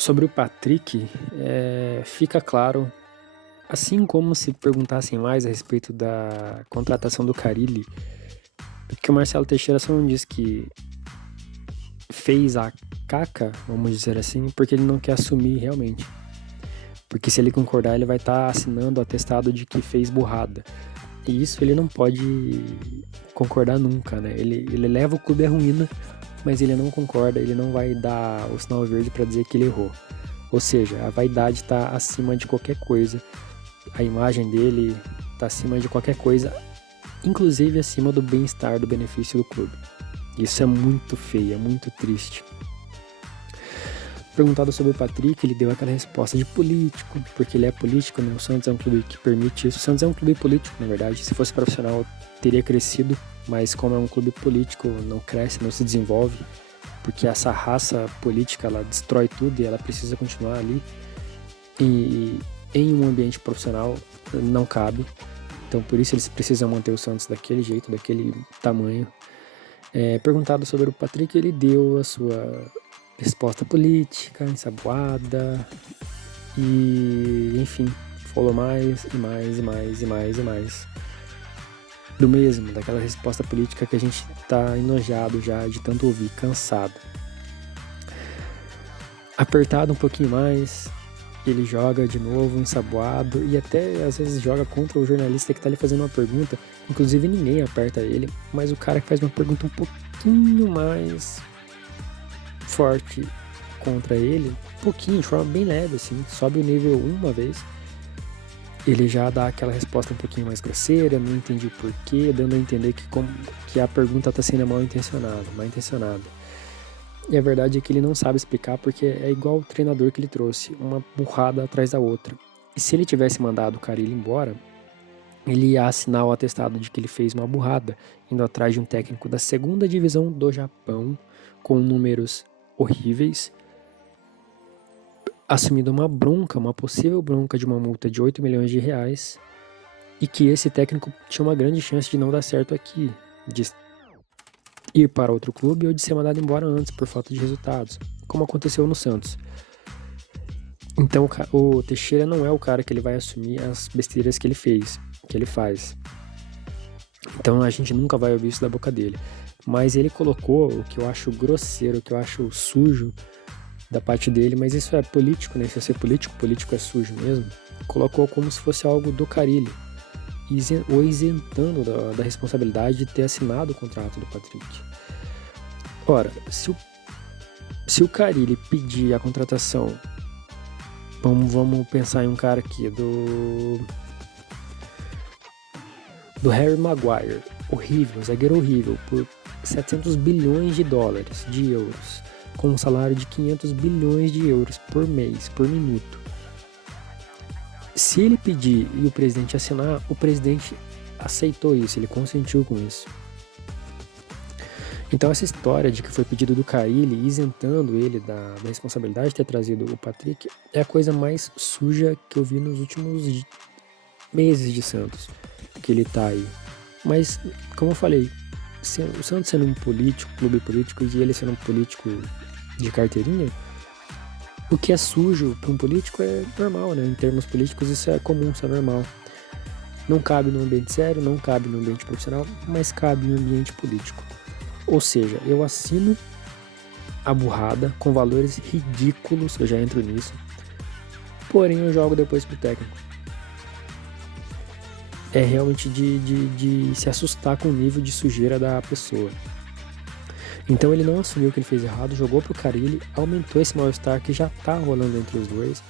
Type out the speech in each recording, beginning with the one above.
Sobre o Patrick, fica claro, assim como se perguntassem mais a respeito da contratação do Carille, porque o Marcelo Teixeira só não diz que fez a caca, vamos dizer assim, porque ele não quer assumir realmente. Porque se ele concordar, ele vai estar assinando o atestado de que fez burrada. E isso ele não pode concordar nunca, né? Ele leva o clube à ruína, mas ele não concorda, ele não vai dar o sinal verde para dizer que ele errou. Ou seja, a vaidade está acima de qualquer coisa, a imagem dele está acima de qualquer coisa, inclusive acima do bem-estar, do benefício do clube. Isso é muito feio, é muito triste. Perguntado sobre o Patrick, ele deu aquela resposta de político, porque ele é político, né? O Santos é um clube que permite isso. O Santos é um clube político, na verdade. Se fosse profissional, teria crescido, mas como é um clube político, não cresce, não se desenvolve, porque essa raça política, ela destrói tudo e ela precisa continuar ali. E em um ambiente profissional, não cabe. Então, por isso, eles precisam manter o Santos daquele jeito, daquele tamanho. Perguntado sobre o Patrick, ele deu a sua resposta política, ensaboada, e enfim, falou mais e mais e mais e mais e mais do mesmo, daquela resposta política que a gente tá enojado já de tanto ouvir, cansado. Apertado um pouquinho mais, ele joga de novo, ensaboado, e até às vezes joga contra o jornalista que tá ali fazendo uma pergunta, inclusive ninguém aperta ele, mas o cara que faz uma pergunta um pouquinho mais forte contra ele, um pouquinho, de forma bem leve, assim, sobe o nível 1 uma vez, ele já dá aquela resposta um pouquinho mais grosseira, não entendi o porquê, dando a entender que a pergunta tá sendo mal intencionada. E a verdade é que ele não sabe explicar porque é igual o treinador que ele trouxe, uma burrada atrás da outra. E se ele tivesse mandado o Carille embora, ele ia assinar o atestado de que ele fez uma burrada, indo atrás de um técnico da segunda divisão do Japão, com números horríveis, assumindo uma possível bronca de uma multa de 8 milhões de reais, e que esse técnico tinha uma grande chance de não dar certo aqui, de ir para outro clube ou de ser mandado embora antes por falta de resultados, como aconteceu no Santos. Então o Teixeira não é o cara que ele vai assumir as besteiras que ele faz. Então a gente nunca vai ouvir isso da boca dele. Mas ele colocou o que eu acho grosseiro, o que eu acho sujo da parte dele, mas isso é político, né? Se eu ser político é sujo mesmo. Colocou como se fosse algo do Carille, o isentando da responsabilidade de ter assinado o contrato do Patrick. Ora, se o Carille pedir a contratação, vamos pensar em um cara aqui, do Harry Maguire, horrível, zagueiro horrível, por 700 bilhões de dólares, de euros, com um salário de 500 bilhões de euros por mês, por minuto. Se ele pedir e o presidente assinar, o presidente aceitou isso, ele consentiu com isso. Então essa história de que foi pedido do Carille, isentando ele da responsabilidade de ter trazido o Patrick, é a coisa mais suja que eu vi nos últimos meses de Santos, que ele tá aí. Mas, como eu falei, o Santos sendo um político, clube político, e ele sendo um político de carteirinha, o que é sujo para um político é normal, né? Em termos políticos isso é comum, isso é normal. Não cabe no ambiente sério, não cabe no ambiente profissional, mas cabe no ambiente político. Ou seja, eu assino a burrada com valores ridículos, eu já entro nisso, porém eu jogo depois pro técnico. É realmente de se assustar com o nível de sujeira da pessoa. Então ele não assumiu que ele fez errado, jogou pro Carille, aumentou esse mal-estar que já tá rolando entre os dois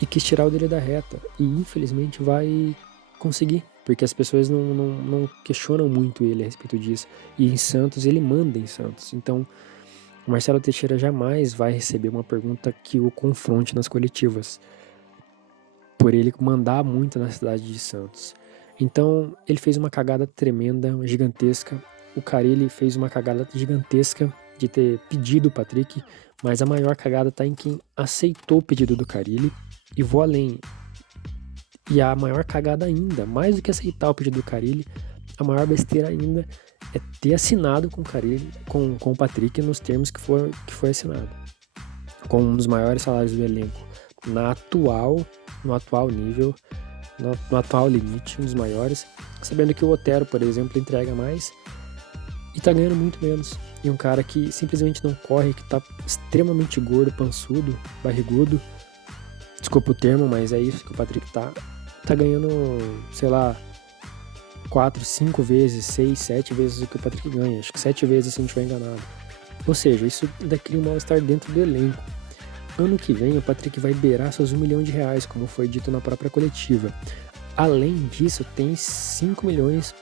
e quis tirar o dele da reta. E infelizmente vai conseguir, porque as pessoas não questionam muito ele a respeito disso. E em Santos, ele manda em Santos. Então o Marcelo Teixeira jamais vai receber uma pergunta que o confronte nas coletivas, por ele mandar muito na cidade de Santos. Então ele fez uma cagada tremenda, gigantesca. O Carille fez uma cagada gigantesca de ter pedido o Patrick, mas a maior cagada tá em quem aceitou o pedido do Carille, e vou além. E a maior cagada ainda, mais do que aceitar o pedido do Carille, a maior besteira ainda é ter assinado com o Carille, com o Patrick nos termos que foi assinado. com um dos maiores salários do elenco no atual nível, no atual limite, um dos maiores, sabendo que o Otero, por exemplo, entrega mais e tá ganhando muito menos. E um cara que simplesmente não corre, que tá extremamente gordo, pançudo, barrigudo, desculpa o termo, mas é isso que o Patrick tá ganhando, sei lá, 4, 5 vezes, 6, 7 vezes o que o Patrick ganha. Acho que 7 vezes, se não estiver enganado. Ou seja, isso ainda cria um mal-estar dentro do elenco. Ano que vem, o Patrick vai beirar seus R$1 milhão, como foi dito na própria coletiva. Além disso, tem 5 milhões,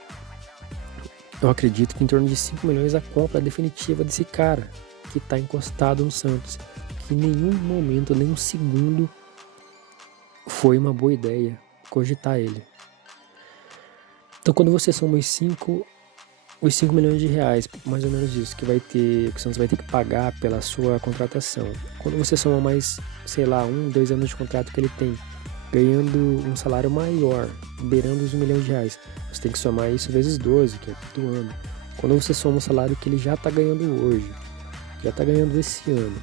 eu acredito que em torno de 5 milhões a compra definitiva desse cara, que tá encostado no Santos, que em nenhum momento, nem um segundo, foi uma boa ideia cogitar ele. Então, quando você soma os 5 milhões de reais, mais ou menos isso, que o Santos vai ter que pagar pela sua contratação. Quando você soma mais, sei lá, 1, 2 anos de contrato que ele tem, ganhando um salário maior, beirando os R$1 milhão, você tem que somar isso vezes 12, que é do ano. Quando você soma o salário que ele já tá ganhando hoje, já tá ganhando esse ano,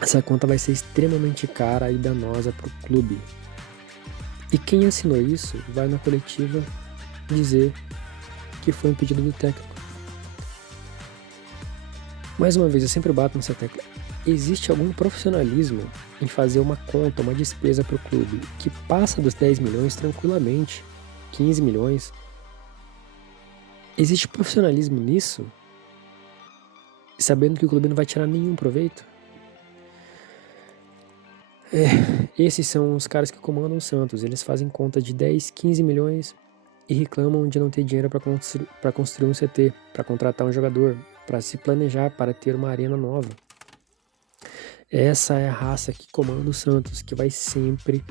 essa conta vai ser extremamente cara e danosa pro clube. E quem assinou isso vai na coletiva dizer que foi um pedido do técnico. Mais uma vez, eu sempre bato nessa tecla. Existe algum profissionalismo em fazer uma conta, uma despesa para o clube que passa dos 10 milhões tranquilamente, 15 milhões? Existe profissionalismo nisso? Sabendo que o clube não vai tirar nenhum proveito? Esses são os caras que comandam o Santos. Eles fazem conta de 10, 15 milhões e reclamam de não ter dinheiro para construir um CT, para contratar um jogador, para se planejar, para ter uma arena nova. Essa é a raça que comanda o Santos, que vai sempre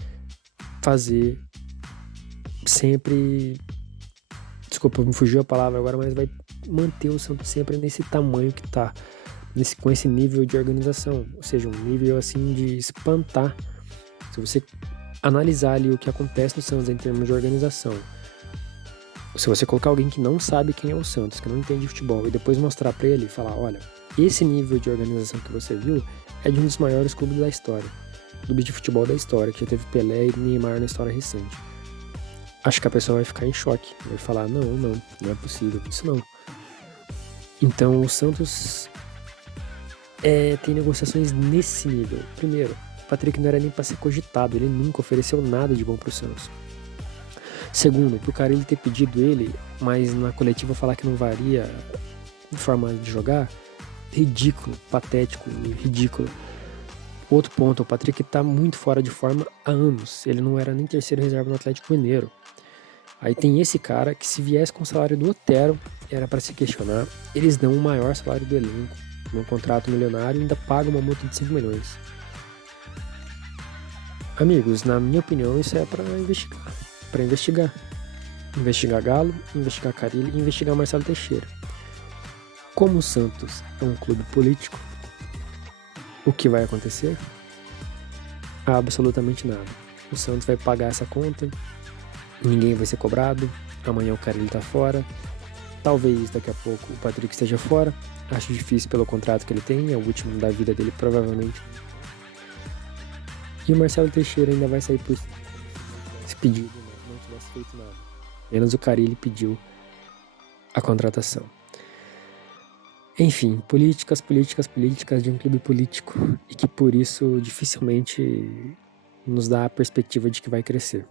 desculpa, me fugiu a palavra agora, mas vai manter o Santos sempre nesse tamanho que tá, com esse nível de organização, ou seja, um nível assim de espantar. Se você analisar ali o que acontece no Santos em termos de organização, se você colocar alguém que não sabe quem é o Santos, que não entende futebol, e depois mostrar pra ele e falar, olha, esse nível de organização que você viu é de um dos maiores clubes da história, clube de futebol da história, que já teve Pelé e Neymar na história recente. Acho que a pessoa vai ficar em choque, vai falar, não é possível, isso não. Então o Santos tem negociações nesse nível. Primeiro, o Patrick não era nem para ser cogitado, ele nunca ofereceu nada de bom pro Santos. Segundo, pro cara ele ter pedido ele, mas na coletiva falar que não varia de forma de jogar, ridículo, patético, ridículo. Outro ponto, o Patrick tá muito fora de forma há anos, ele não era nem terceiro reserva no Atlético Mineiro. Aí tem esse cara que, se viesse com o salário do Otero, era para se questionar. Eles dão o maior salário do elenco, num contrato milionário, e ainda pagam uma multa de 5 milhões. Amigos, na minha opinião, isso é para investigar. Investigar Galo, investigar Carille e investigar Marcelo Teixeira. Como o Santos é um clube político, o que vai acontecer? Absolutamente nada. O Santos vai pagar essa conta, ninguém vai ser cobrado, amanhã o Carille tá fora, talvez daqui a pouco o Patrick esteja fora, acho difícil pelo contrato que ele tem, é o último da vida dele provavelmente. E o Marcelo Teixeira ainda vai sair por esse pedido, né? Não tivesse feito nada. Menos o Carille pediu a contratação. Enfim, políticas de um clube político, e que por isso dificilmente nos dá a perspectiva de que vai crescer.